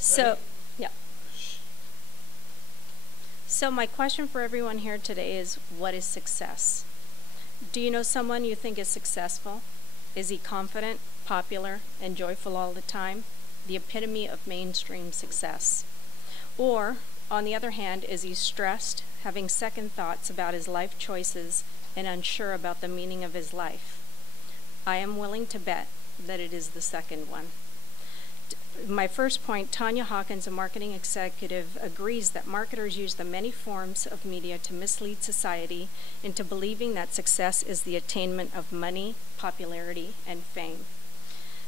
So, yeah. So my question for everyone here today is, what is success? Do you know someone you think is successful? Is he confident, popular, and joyful all the time? The epitome of mainstream success. Or, on the other hand, is he stressed, having second thoughts about his life choices, and unsure about the meaning of his life? I am willing to bet that it is the second one. My first point, Tanya Hawkins, a marketing executive, agrees that marketers use the many forms of media to mislead society into believing that success is the attainment of money, popularity, and fame.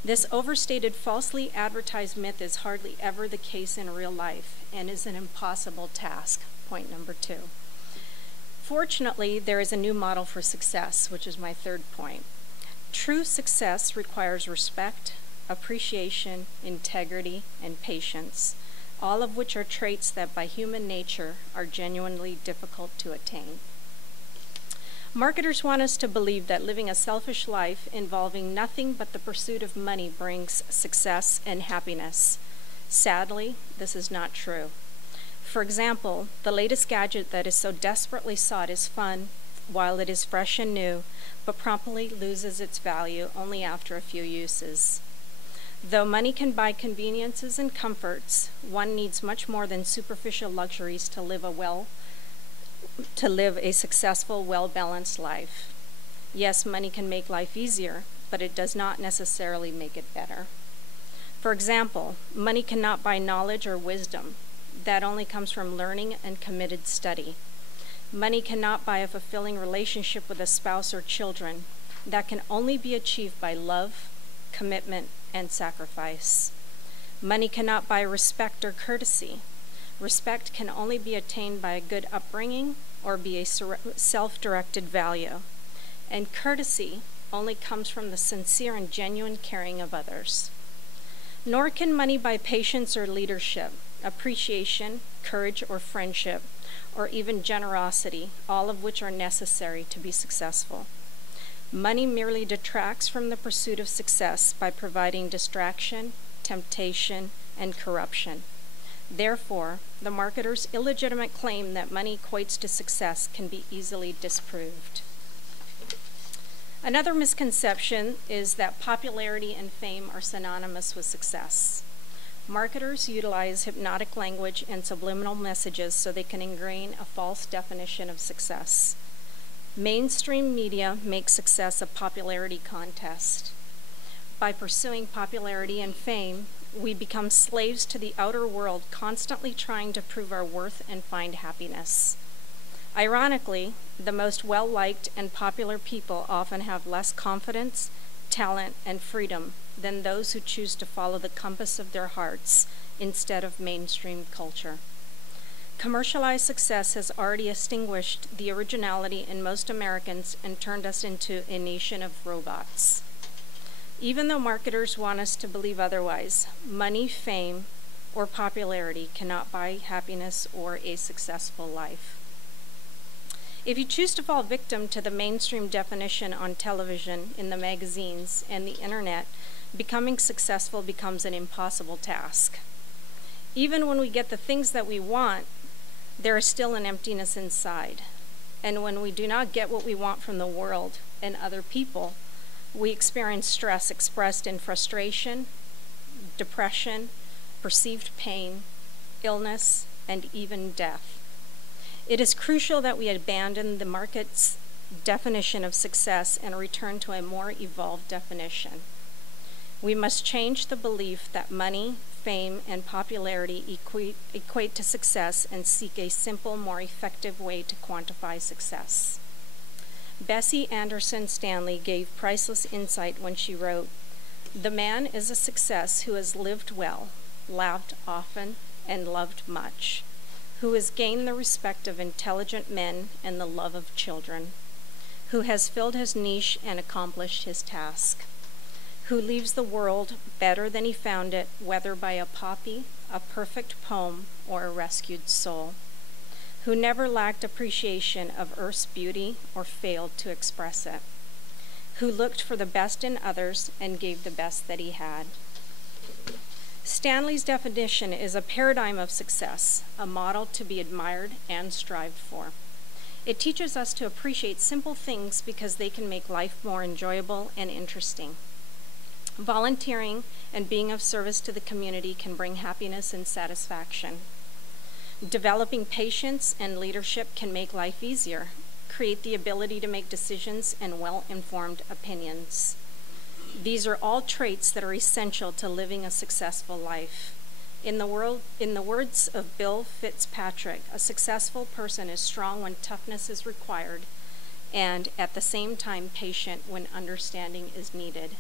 This overstated, falsely advertised myth is hardly ever the case in real life and is an impossible task. Point number 2. Fortunately, there is a new model for success, which is my third point. True success requires respect, appreciation, integrity, and patience, all of which are traits that by human nature are genuinely difficult to attain. Marketers want us to believe that living a selfish life involving nothing but the pursuit of money brings success and happiness. Sadly, this is not true. For example, the latest gadget that is so desperately sought is fun while it is fresh and new, but promptly loses its value only after a few uses. Though money can buy conveniences and comforts, one needs much more than superficial luxuries to live a successful, well-balanced life. Yes, money can make life easier, but it does not necessarily make it better. For example, money cannot buy knowledge or wisdom. That only comes from learning and committed study. Money cannot buy a fulfilling relationship with a spouse or children. That can only be achieved by love, commitment, and sacrifice. Money cannot buy respect or courtesy. Respect can only be attained by a good upbringing or be a self-directed value. And courtesy only comes from the sincere and genuine caring of others. Nor can money buy patience or leadership, appreciation, courage, or friendship, or even generosity, all of which are necessary to be successful. Money merely detracts from the pursuit of success by providing distraction, temptation, and corruption. Therefore, the marketer's illegitimate claim that money equates to success can be easily disproved. Another misconception is that popularity and fame are synonymous with success. Marketers utilize hypnotic language and subliminal messages so they can ingrain a false definition of success. Mainstream media makes success a popularity contest. By pursuing popularity and fame, we become slaves to the outer world, constantly trying to prove our worth and find happiness. Ironically, the most well-liked and popular people often have less confidence, talent, and freedom than those who choose to follow the compass of their hearts instead of mainstream culture. Commercialized success has already extinguished the originality in most Americans and turned us into a nation of robots. Even though marketers want us to believe otherwise, money, fame, or popularity cannot buy happiness or a successful life. If you choose to fall victim to the mainstream definition on television, in the magazines, and the internet, becoming successful becomes an impossible task. Even when we get the things that we want, there is still an emptiness inside. And when we do not get what we want from the world and other people, we experience stress expressed in frustration, depression, perceived pain, illness, and even death. It is crucial that we abandon the market's definition of success and return to a more evolved definition. We must change the belief that money, fame, and popularity equate to success and seek a simple, more effective way to quantify success. Bessie Anderson Stanley gave priceless insight when she wrote, "The man is a success who has lived well, laughed often, and loved much, who has gained the respect of intelligent men and the love of children, who has filled his niche and accomplished his task, who leaves the world better than he found it, whether by a poppy, a perfect poem, or a rescued soul, who never lacked appreciation of earth's beauty or failed to express it, who looked for the best in others and gave the best that he had." Stanley's definition is a paradigm of success, a model to be admired and strived for. It teaches us to appreciate simple things because they can make life more enjoyable and interesting. Volunteering and being of service to the community can bring happiness and satisfaction. Developing patience and leadership can make life easier, create the ability to make decisions and well-informed opinions. These are all traits that are essential to living a successful life. In the words of Bill Fitzpatrick, a successful person is strong when toughness is required and at the same time patient when understanding is needed.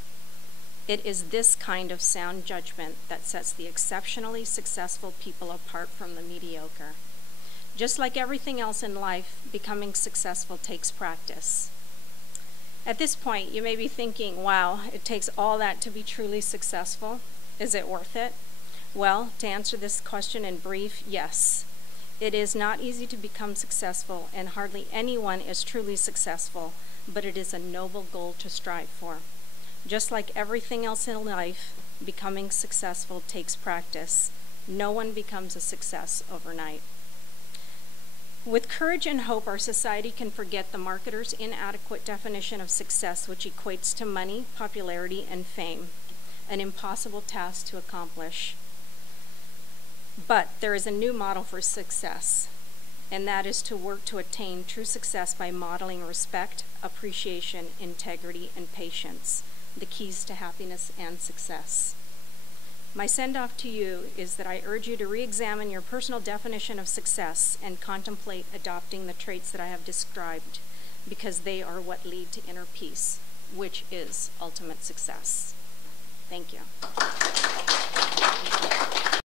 It is this kind of sound judgment that sets the exceptionally successful people apart from the mediocre. Just like everything else in life, becoming successful takes practice. At this point, you may be thinking, wow, it takes all that to be truly successful. Is it worth it? Well, to answer this question in brief, yes. It is not easy to become successful, and hardly anyone is truly successful, but it is a noble goal to strive for. Just like everything else in life, becoming successful takes practice. No one becomes a success overnight. With courage and hope, our society can forget the marketer's inadequate definition of success, which equates to money, popularity, and fame, an impossible task to accomplish. But there is a new model for success, and that is to work to attain true success by modeling respect, appreciation, integrity, and patience, the keys to happiness and success. My send-off to you is that I urge you to re-examine your personal definition of success and contemplate adopting the traits that I have described, because they are what lead to inner peace, which is ultimate success. Thank you.